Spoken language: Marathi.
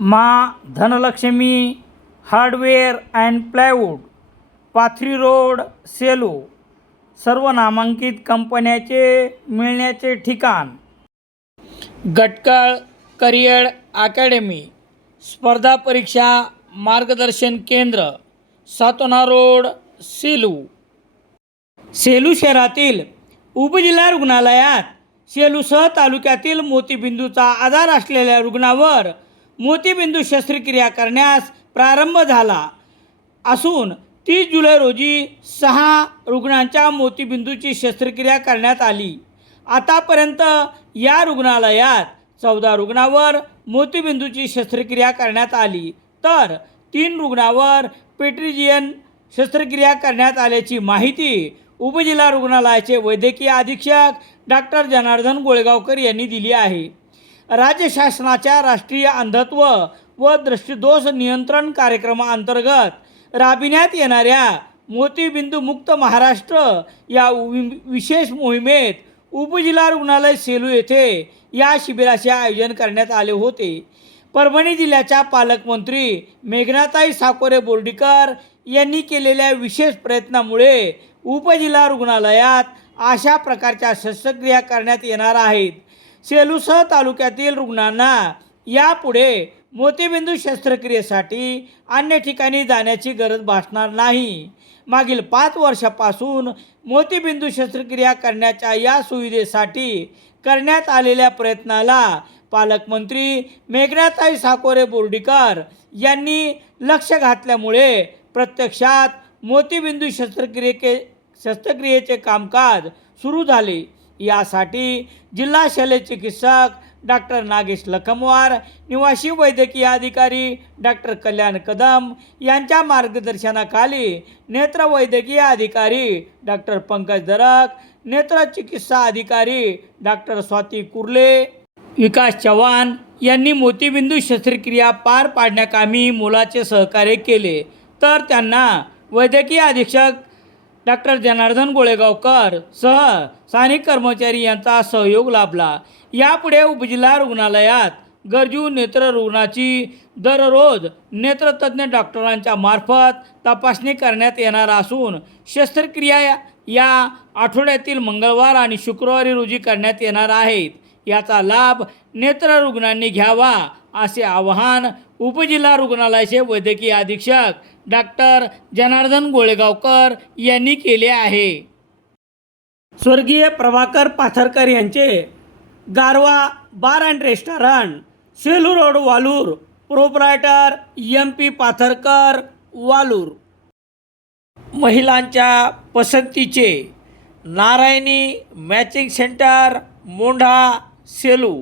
मा Dhanlaxmi hardware and plywood Pathri road Selu सर्व नामांकित कंपन्याचे मिळण्याचे ठिकाण. गटकळ करिअर अकॅडमी स्पर्धा परीक्षा मार्गदर्शन केंद्र सातोना रोड सेलू. सेलू शहरातील उपजिल्हा रुग्णालयात सेलूसह तालुक्यातील मोतीबिंदूचा आजार असलेल्या रुग्णावर मोतीबिंदू शस्त्रक्रिया करण्यास प्रारंभ झाला असून तीस जुलै रोजी सहा रुग्णांच्या मोतीबिंदूची शस्त्रक्रिया करण्यात आली. आतापर्यंत या रुग्णालयात चौदा रुग्णावर मोतीबिंदूची शस्त्रक्रिया करण्यात आली. तर तीन रुग्णावर पेट्रिजियन शस्त्रक्रिया करण्यात आल्याची माहिती उपजिल्हा रुग्णालयाचे वैद्यकीय अधीक्षक डॉक्टर जनार्दन गोळेगावकर यांनी दिली आहे. राज्य शासनाच्या राष्ट्रीय अंधत्व व दृष्टिदोष नियंत्रण कार्यक्रमाअंतर्गत राबविण्यात येणाऱ्या मोतीबिंदू मुक्त महाराष्ट्र या विशेष मोहिमेत उपजिल्हा रुग्णालय सेलू येथे या शिबिराचे आयोजन करण्यात आले होते. परभणी जिल्ह्याच्या पालकमंत्री मेघनाताई साकोरे बोर्डीकर यांनी केलेल्या विशेष प्रयत्नामुळे उपजिल्हा रुग्णालयात अशा प्रकारच्या शस्त्रक्रिया करण्यात येणार आहेत. सेलूसह तालुक्यातील रुग्णांना यापुढे मोतीबिंदू शस्त्रक्रियेसाठी अन्य ठिकाणी जाण्याची गरज भासणार नाही. मागील पाच वर्षापासून मोतीबिंदू शस्त्रक्रिया करण्याच्या या सुविधेसाठी करण्यात आलेल्या प्रयत्नाला पालकमंत्री मेघनाताई साकोरे बोर्डीकर यांनी लक्ष घातल्यामुळे प्रत्यक्षात मोतीबिंदू शस्त्रक्रिये शस्त्रक्रियेचे कामकाज सुरू झाले. यासाठी जिल्हा शल्य चिकित्सक डॉक्टर नागेश लखमवार निवासी वैद्यकीय अधिकारी डॉक्टर कल्याण कदम यांच्या मार्गदर्शनाखाली नेत्र वैद्यकीय अधिकारी डॉक्टर पंकज दरक नेत्र चिकित्सा अधिकारी डॉक्टर स्वाती कुर्ले विकास चव्हाण यांनी मोतीबिंदू शस्त्रक्रिया पार पाडण्याकामी मोलाचे सहकार्य केले. तर त्यांना वैद्यकीय अधीक्षक डॉक्टर जनार्दन गोळेगावकर सह स्थानिक कर्मचारी यांचा सहयोग लाभला. यापुढे उपजिल्हा रुग्णालयात गरजू नेत्र रुग्णाची दररोज नेत्रतज्ज्ञ डॉक्टरांच्या मार्फत तपासणी करण्यात येणार असून शस्त्रक्रिया या आठवड्यातील मंगळवार आणि शुक्रवारी रोजी करण्यात येणार आहेत. याचा लाभ नेत्र रुग्णांनी घ्यावा असे आवाहन उपजिल्हा रुग्णालयाचे वैद्यकीय अधीक्षक डॉक्टर जनार्दन गोळेगावकर यांनी केले आहे. स्वर्गीय प्रभाकर पाथरकर यांचे Garva bar and restaurant Selu road Walur. Proprietor M P Patharkar Walur. महिलांच्या पसंतीचे नारायणी मॅचिंग सेंटर मोंढा सेलू.